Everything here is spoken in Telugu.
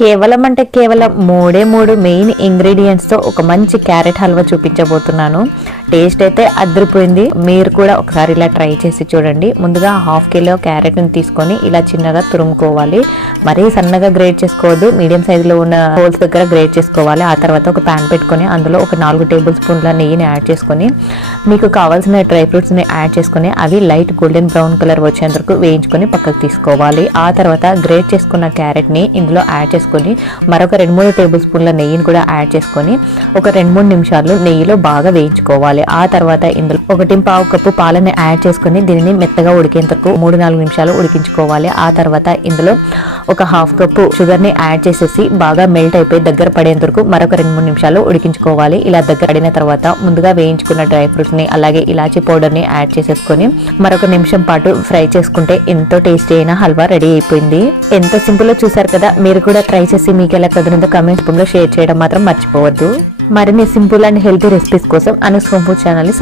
కేవలం అంటే కేవలం మూడు మెయిన్ ఇంగ్రీడియంట్స్ తో ఒక మంచి క్యారెట్ హల్వా చూపించబోతున్నాను. టేస్ట్ అయితే అదిరిపోయింది. మీరు కూడా ఒకసారి ఇలా ట్రై చేసి చూడండి. ముందుగా 1/2 కిలో క్యారెట్ ని తీసుకొని ఇలా చిన్నగా తురుముకోవాలి. మరీ సన్నగా గ్రేట్ చేసుకోవద్దు, మీడియం సైజ్ లో ఉన్న హోల్స్ దగ్గర గ్రేట్ చేసుకోవాలి. ఆ తర్వాత ఒక ప్యాన్ పెట్టుకొని అందులో ఒక 4 టేబుల్ స్పూన్ల నెయ్యిని యాడ్ చేసుకొని మీకు కావాల్సిన డ్రై ఫ్రూట్స్ ని యాడ్ చేసుకొని అవి లైట్ గోల్డెన్ బ్రౌన్ కలర్ వచ్చేంత వరకు వేయించుకొని పక్కకు తీసుకోవాలి. ఆ తర్వాత గ్రేట్ చేసుకున్న క్యారెట్ ని ఇందులో యాడ్ చేసుకొని మరొక 2-3 టేబుల్ స్పూన్ల నెయ్యిని కూడా యాడ్ చేసుకొని ఒక 2-3 నిమిషాలు నెయ్యిలో బాగా వేయించుకోవాలి. ఆ తర్వాత ఇందులో 1.5 కప్పు పాలని యాడ్ చేసుకొని దీనిని మెత్తగా ఉడికేంత వరకు 3-4 నిమిషాలు ఉడికించుకోవాలి. ఆ తర్వాత ఇందులో ఒక 1/2 కప్పు షుగర్ ని యాడ్ చేసేసి బాగా మెల్ట్ అయిపోయి దగ్గర పడేంత వరకు మరొక 2-3 నిమిషాలు ఉడికించుకోవాలి. ఇలా దగ్గర పడిన తర్వాత ముందుగా వేయించుకున్న డ్రై ఫ్రూట్స్ ని అలాగే ఇలాచీ పౌడర్ ని యాడ్ చేసేసుకొని మరొక నిమిషం పాటు ఫ్రై చేసుకుంటే ఎంతో టేస్టీ అయిన హల్వా రెడీ అయిపోయింది. ఎంత సింపుల్ చూసారు కదా. మీరు కూడా ట్రై చేసి మీకు ఎలా కుదిరిందో కామెంట్స్ రూపంలో షేర్ చేయడం మాత్రం మర్చిపోవద్దు. మరిన్ని సింపుల్ అండ్ హెల్తీ రెసిపీస్ కోసం అనూస్ హోమ్ ఫుడ్ ఛానల్ ని